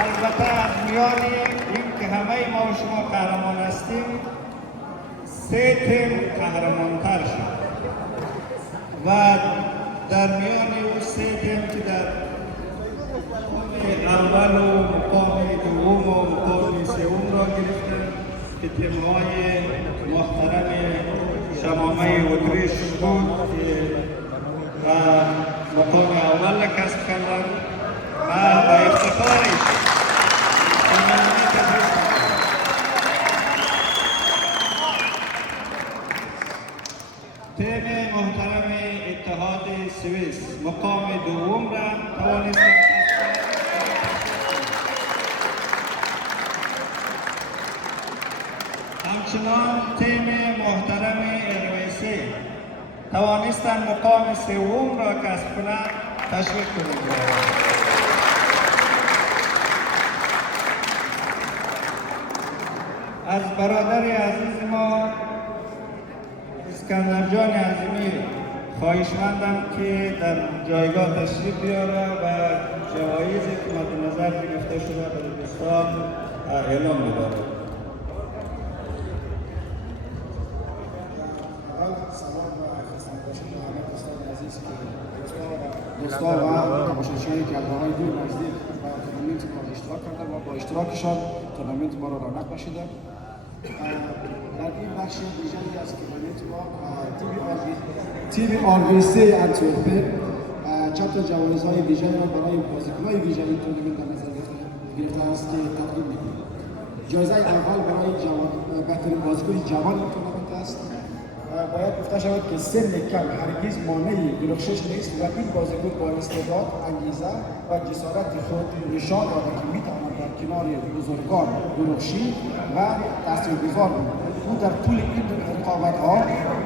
البته از میان این که همه ما و شما قهرمان هستیم، 3 تیم قهرمانتر شد و در میان اون 3 تیم که در اول و مقام دوم و مقام سوم را گرفتن که تیم‌های محترم شمامه اتریش بود و مقام اول کسب کردن و با افتخارش تیم محترم اتحاد سوئیس مقام دوم را توانست. همچنان تیم محترم ارمیسی توانستند مقام سوم را کسب کنند. تشویق کنید. از برادر عزیز ما اسکندر جان عظیمی خواهشمندم که در جایگاه تشریف بیاره و جوایزی که مد نظر گرفته شده به دوستان اعلام بداره. دوستان و تماشاچیانی که از راه‌های دور نزدیک و تورنمنت ما اشتراک کردن و با اشتراکشان تورنمنت ما را رونق بخشیدن. در این بخش ویژه‌ای از تورنمنت ما تیم آرویسی انتورپن چند تا جوایزهای ویژه‌ای را برای بازیکن‌های ویژه این تورنمنت در نظر گرفته است که تقدیم می‌کنیم. جایزه اول برای بهترین بازیکن جوان این تورنمنت است. باید گفته شود که سن کم هرگز مانعی درخشش نیست و این بازیکن با استعداد، انگیزه و جسارت خود نشان داده که میتواند در کنار بزرگان درخشی و تاثیرگذار بود. او در طول این رقابت‌ها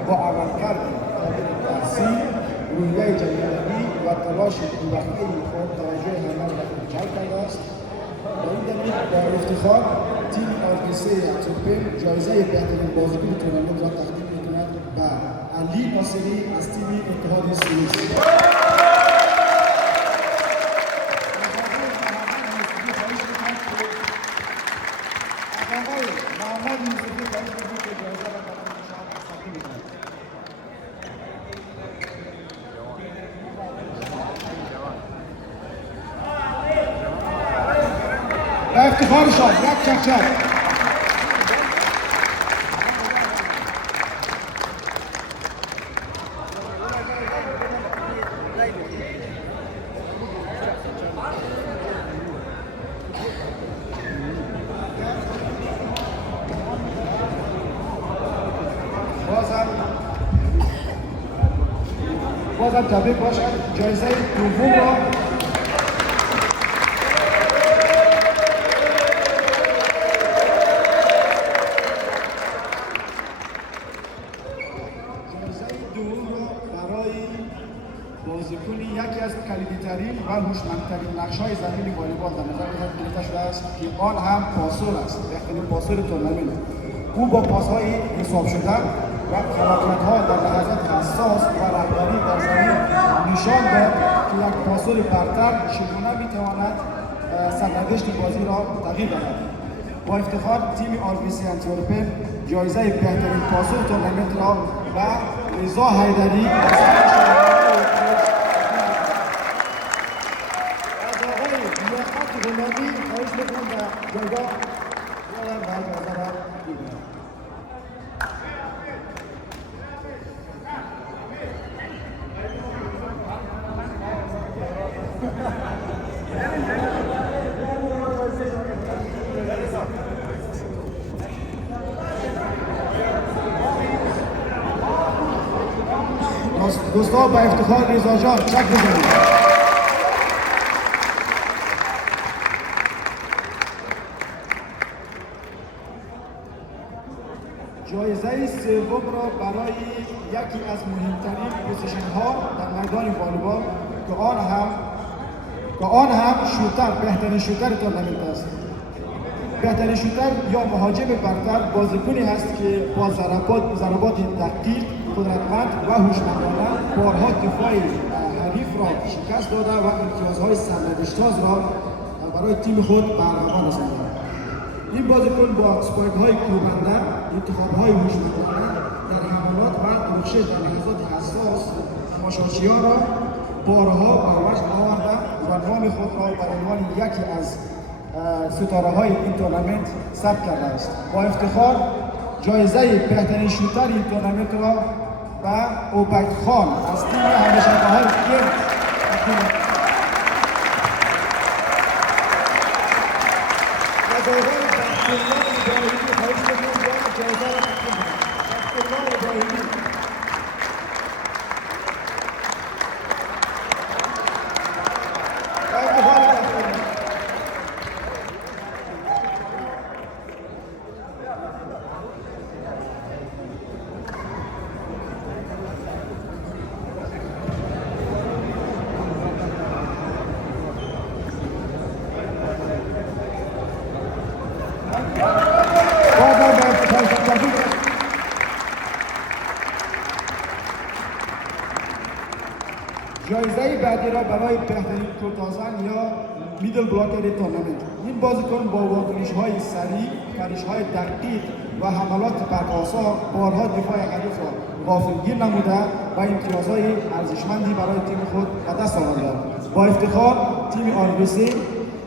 با عملکرد قابل تحسین، روحیه جنگندگی و تلاش بی‌وقفه خود توجه همه را جلب کرده است. با این دلیل با افتخار تیم آرویسی انتورپن جایزه بهترین بازیکن تورنمنت را تقدیم و علی ناصری از تیم اتحاد سوئیس. افتخارشان یک چکچک. بازم تبریک باشد. جایزه دوم را برای بازیکنی یکی از کلیدی‌ترین و هوشمندترین نقش‌های زمین والیبال در نظر گرفته شده است که آن هم پاسور است، بهترین پاسور تورنمنت. او با پاس‌های حساب شده و خلاقیت‌ها در لحظات حساس و رهبری در زمین نشان داد که یک پاسور برتر چگونه می‌تواند سرنوشت بازی را تغییر دهد. با افتخار تیم آرویسی انتورپن جایزه بهترین پاسور تورنمنت را و رضا حیدری از آقای لیاقت غلامی خواهش می‌کنم و جایگاه بیایم و جایزه را بگیرم. دوستان با افتخار رضا جان چک بزنید. جایزه سوم را برای یکی از مهمترین پوزیشن ها در میدان والیبال که آن هم شوتر، بهترین شوتر تورنمنت است. بهترین شوتر یا مهاجم برتر بازیکنی هست که با ضربات دقیق، قدرتمند و هوشمندانه بارها دفاع حریف را شکست داده و امتیازهای سرنوشت‌ساز را برای تیم خود قهرمان رسانید. این بازیکن با اسپایک‌های کوبنده، انتخاب‌های هوشمندانه در حملات و نقشه در لحظات حساس تماشاچیان را بارها به وجه آورده و نام خود را به عنوان یکی از ستاره‌های این تورنمنت ثبت کرده است. با افتخار جایزه بهترین شوتر این تورنمنت را به اوبک خان از تیم همیشگی‌های گنت تقدیم می‌کنم. جایزه بعدی را برای بهترین کوتازن یا میدل بلاکر تورنمنت. این بازیکن با واکنش‌های سریع، پریش‌های دقیق و حملات برق‌آسا بارها دفاع حریف را غافلگیر نموده و امتیازهای ارزشمندی برای تیم خود به دست آورده. با افتخار تیم آربیسی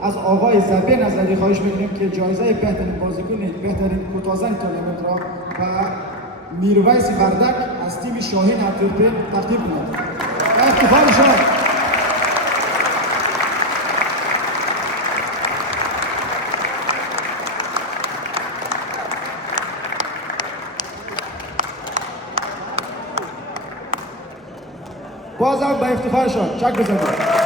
از آقای زبی نظری خواهش می‌کنیم که جایزه بهترین بازیکن بهترین کوتازن تورنمنت را به میرویس وردک از تیم شاهین ارتورپین تقدیم کند. افتخار شما. بازم به افتخار شما چک بزنید.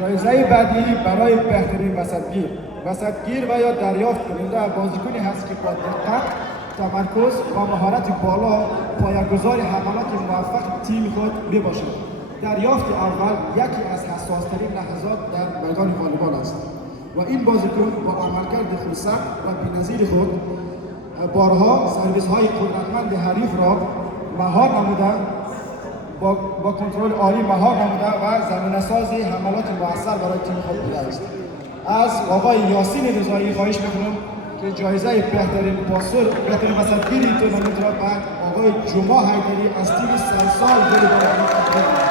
جایزه بعدی برای بهترین وسطگیر و یا دریافت کننده بازیکنی هست که با دقت، تمرکز و مهارت بالا پایه‌گذار حملات موفق تیم خود میباشد. دریافت اول یکی از حساس‌ترین لحظات در میدان والیبال است و این بازیکن با عملکرد خودسر و بی‌نظیر خود بارها سرویس‌های قدرتمند حریف را مهار نموده، با کنترل عالی مهار نموده و زمینه‌سازی حملات مؤثر برای تیم خود بوده است. از آقای یاسین رضایی خواهش می‌کنم که جایزه بهترین وسطگیر این تورنمنت را به آقای جمعه حیدری از تیم سرسال والیبال تقدیم کنند.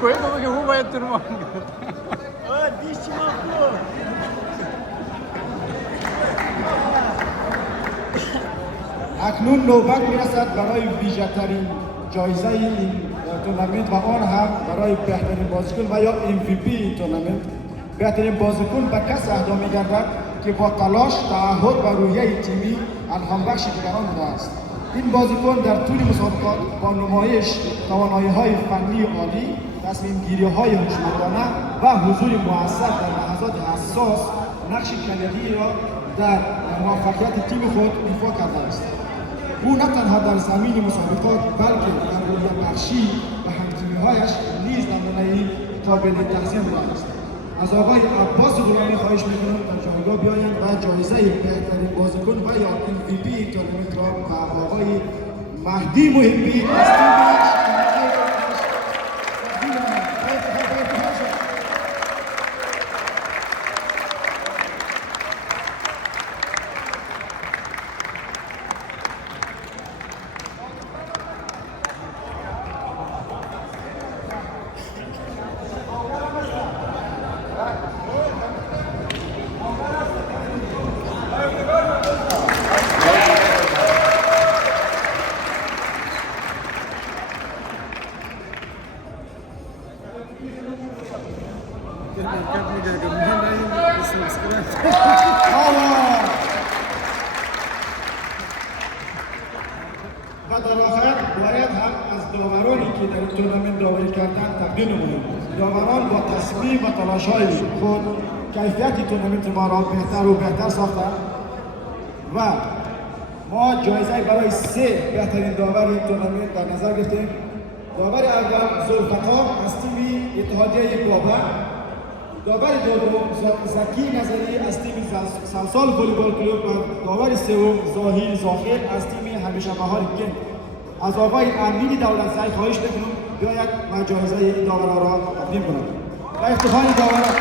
Cuidado que vou vai turma. اکنون نوبت میرسد برای ویژه‌ترین جایزه این تورنمنت و آن هم برای بهترین بازیکن و یا MVP این تورنمنت. بهترین بازیکن به کس اهدا می‌گردد که با تلاش، تعهد و روحیه تیمی الهام‌بخش دیگران بوده است. این بازیکن در طول مسابقات با نمایش توانایی‌های فنی عالی، تصمیم‌گیری‌های هوشمندانه و حضور مؤثر در لحظات حساس نقش کلیدی را در موفقیت تیم خود ایفا کرده است. او نه تنها در زمین مسابقات بلکه در روحیه بخشی و هم‌تیمی‌هایش نیز نمونه‌ای قابل تحسین بوده است. از آقای عباس غلامی خواهش می‌کنم در جایگاه بیایند و جایزه بهترین بازیکن و یا MVP این تورنمنت را به آقای مهدی محبی از تیم و در آخر باید هم از داورانی که در این تورنمنت داوری کردن تقدیر نماییم. داوران با تصمیم و تلاش‌های خود کیفیت تورنمنت ما را بهتر و بهتر ساختند و ما جایزه برای 3 بهترین داور این تورنمنت در نظر گرفتیم. داور اول ذوالفقار از تیم اتحادیه بابا، داور دوم زکی نظری از تیم سلسال والیبال کلوب و داور سوم زاهیر زاخر از تیم همیشه بهار گنگ. از آقای امین دولتزی خواهش می‌کنم بیاید و جایزه این داورها را تقدیم کند. و افتخار داوران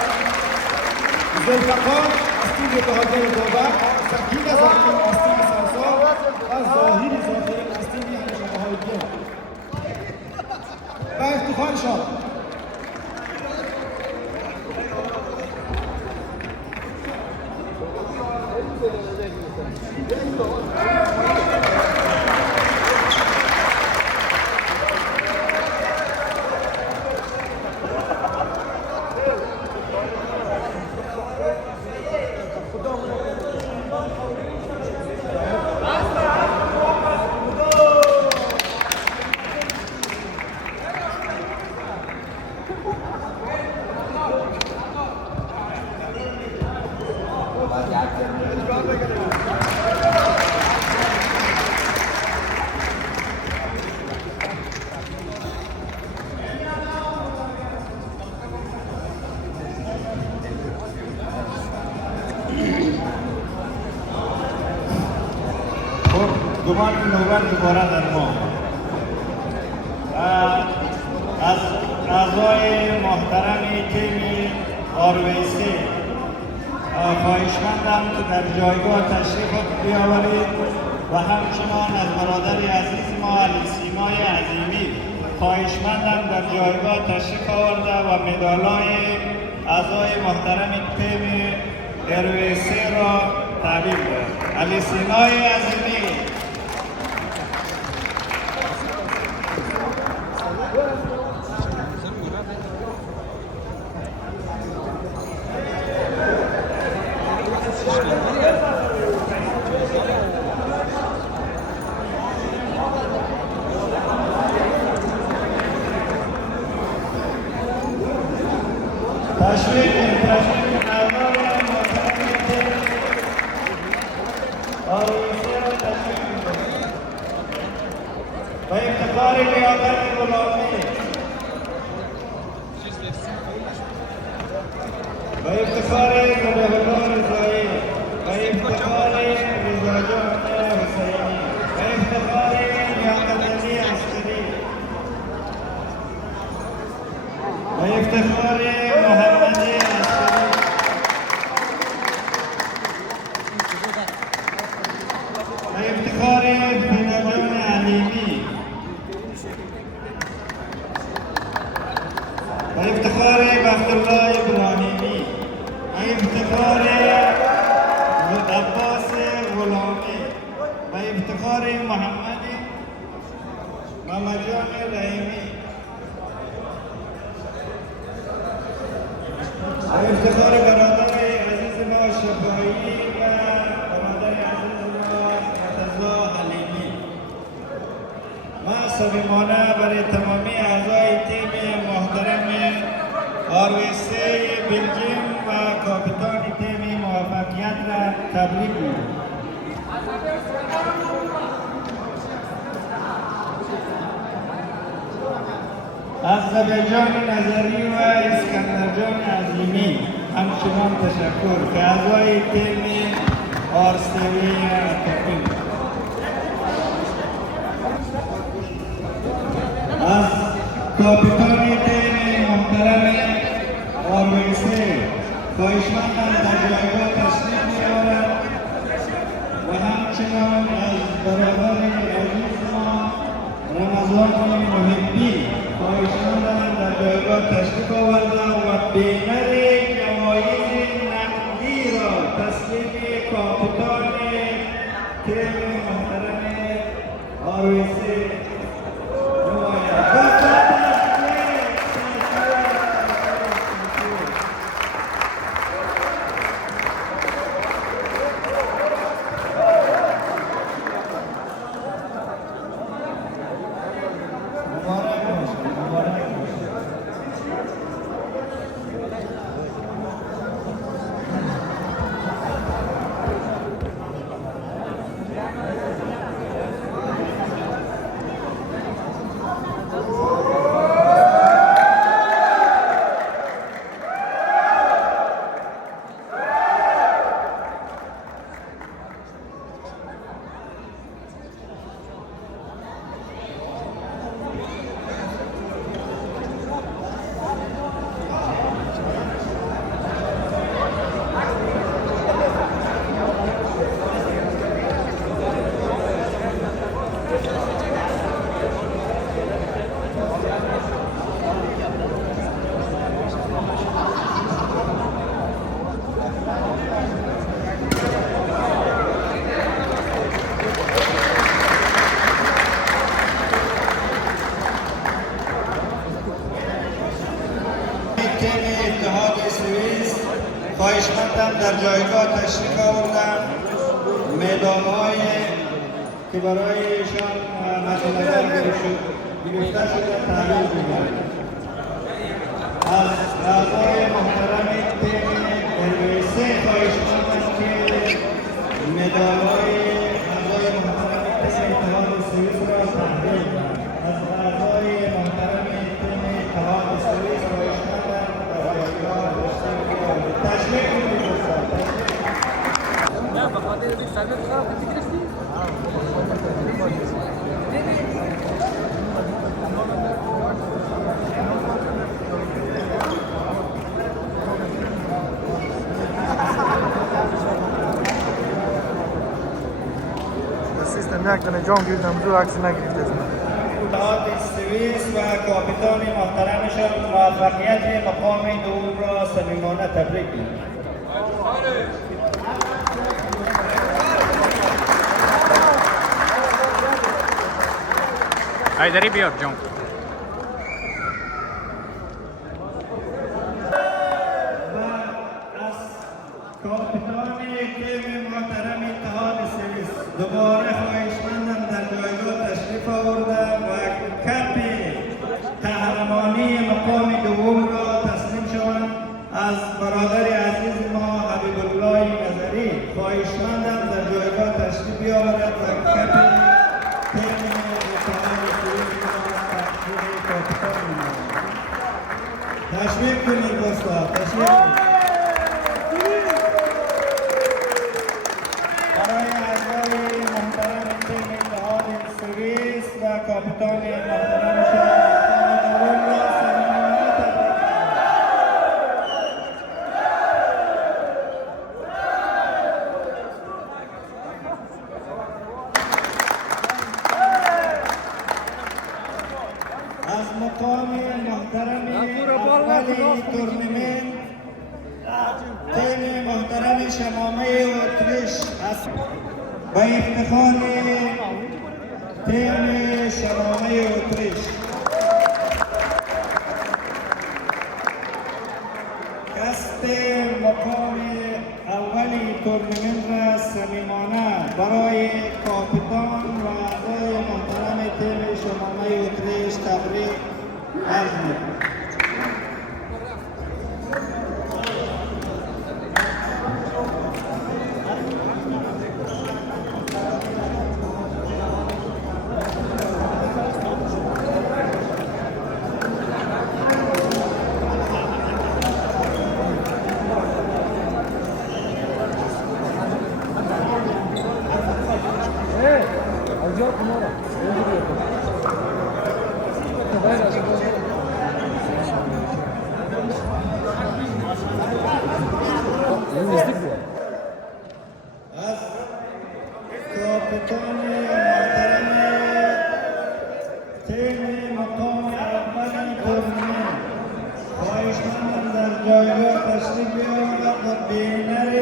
ذوالفقار از تیم اتحادیه بابا، زکی نظری از تیم سلسال و زاهیر زاخر از تیم همیشه بهار گنگ. و افتخارشان گمان نوبت دوباره در ما از اعضای محترم تیم آرویسی خواهشمندم که در جایگاه تشریف بیاورید و همچنان از برادر عزیز ما علی سیمای عظیمی خواهشمندم در جایگاه تشریف آورده و مدالای اعضای محترم تیم آرویسی را تحویل دهد. علی سیمای عظیمی و افتخار لیاقت غلامی و افتخار ذبیح الله رضایی و افتخار رضا جان حسینی و افتخار لیاقت علی عسکری و افتخار محمد عسکری و افتخار فینا جان علیمی و افتخار بختالله ابراهیمی و افتخار عباس غلامی و افتخار محمد جان رحیمی و افتخار برادر عزیز ما شفایی و برادر عزیز ما مرتضی حلیمی. من صمیمانه برای تمامی اعضای تیم محترم آرویسی بلژیم و کاپیتان تیم موفقیت را تبریک میگویم. از زبیجان نظری و اسکندرجان عظیمی همچنان تشکر که اعضای تیم آرستوی تقدیم. از کاپیتان تیم محترم آرویسی خواهشمندم در جایگاه تشریف بیاورد و همچنان از برادر عزیز ما رمضان محبی خواهشمندم در جایگاه تشریف آورده و بینر جوایز نقدی را تسلیم کاپیتان تیم محترم آرویسی خواهشمندم در جایگاه تشریف آوردن مدال‌های که برای ایشان مدال گرفته شده تحویل بگیرند. از اعضای محترم تیم LBC خواهشمندم که مدال‌های اعضای محترم تیم اتحاد سوئیس را تحویل کنند. از اعضای محترم تیم اتحاد سوئیس خواهشمندم در جایگاه تشریف کنید. نه بخاطر این سرمت خراب کنی گرفتی؟ سیستم نکنه جام گیردم دو عکس نگرفته از من. اتحاد سوئیس و کاپیتان محترمشان موفقیت مقام دوم را صمیمانه تبریک می‌گویم. حیدری بیاد جام. کاپیتان تیم محترم اتحاد سوئیس دوباره خواهشمندم در جایگاه تشریف آورده و کپ قهرمانی مقام دوم را تسلیم شوند از برادر عزیز ما حبیب الله نظری. خواهشمندم در جایگاه تشریف بیاورد و کپ تیم اتحاد سوئیس را تقدیم کاپیتان نماید. تشریف کنید دوستان، تشریف کنید. برای اعضای محترم تیم اتحاد سوئیس و کاپیتان محترمشان مقام دوم را صمیمانه تبریک از مقام محترم اولی تورنمنت تیم محترم شمامه اتریش است. با افتخار تیم شمامه اتریش قصد مقام اولی تورنمنت را صمیمانه برای کاپیتان و اعضای محترم تیم شمامه اتریش تبریک عرض می‌کنم. از کاپیتان محترم تیم مقام اول تورنمنت خواهشمندم در جایگاه تشریف بیاورد و بینر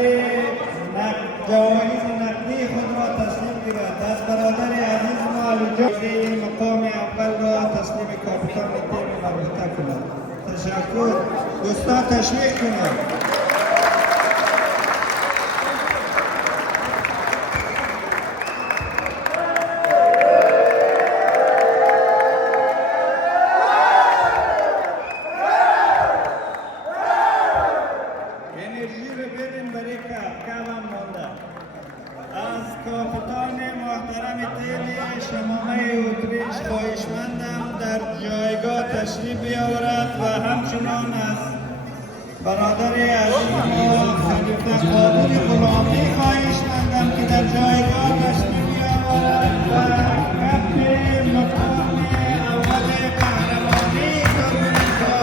جوایز نقدی خود را تسلیم گیرد. از برادر عزیز ما علی مقام اول را تسلیم کاپیتان تیم مربوطه کند. تشکر. دوستان تشویق کنند. انرژی رو بدین برای کم مانده. از کاپیتان محترم تیم شمامه اتریش خواهشمندم در جایگاه تشریف بیاورد و همچنان از برادر عزیز ما خلیفه قادری غلامی خواهشمندم که در جایگاه تشریف بیاورد و کپ مقام اول قهرمانی تورنمنت را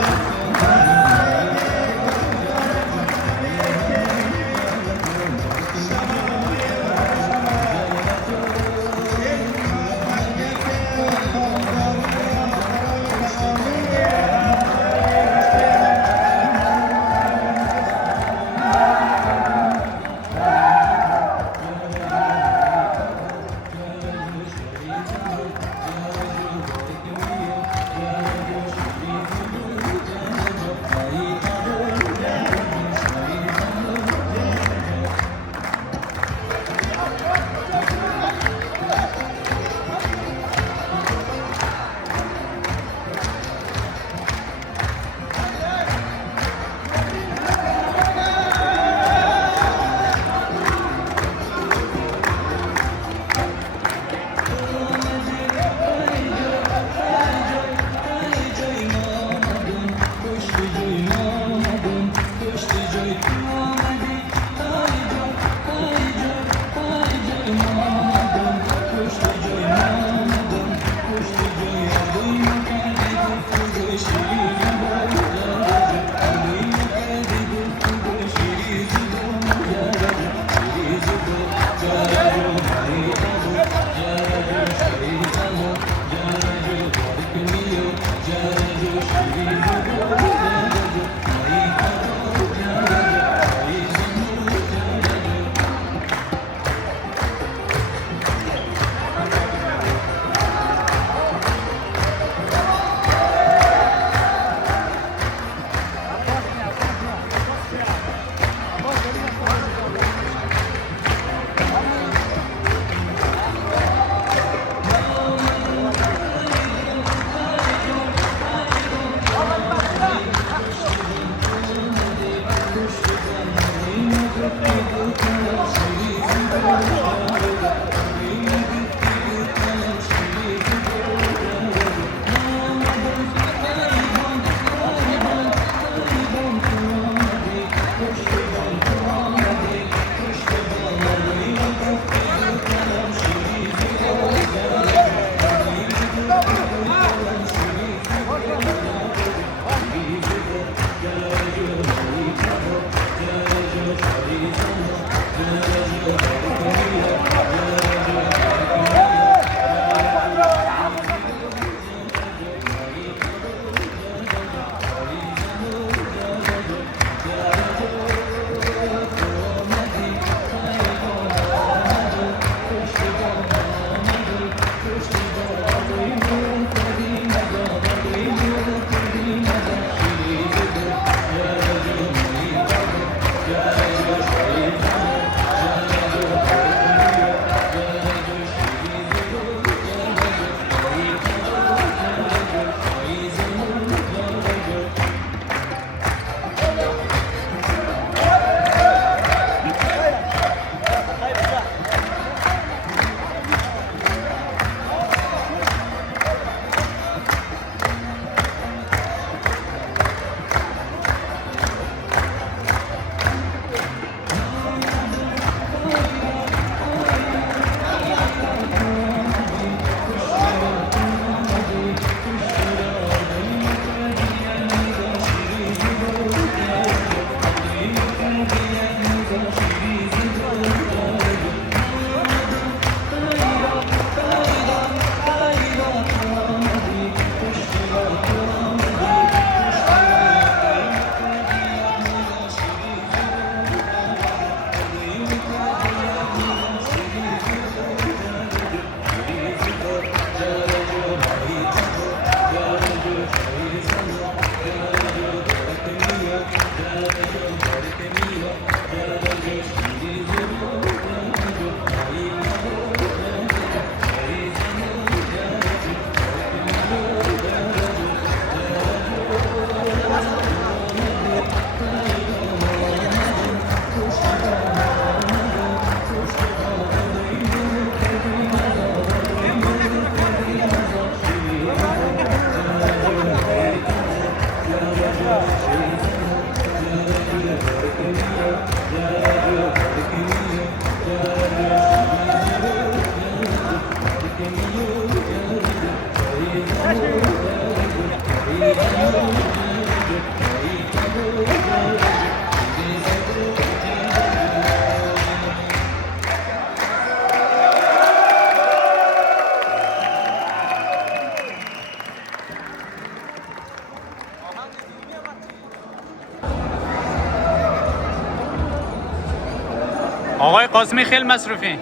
آقای قاسمی خیلی مصروفی.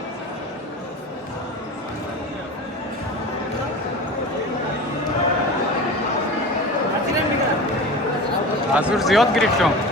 حضور زیاد گرفتم.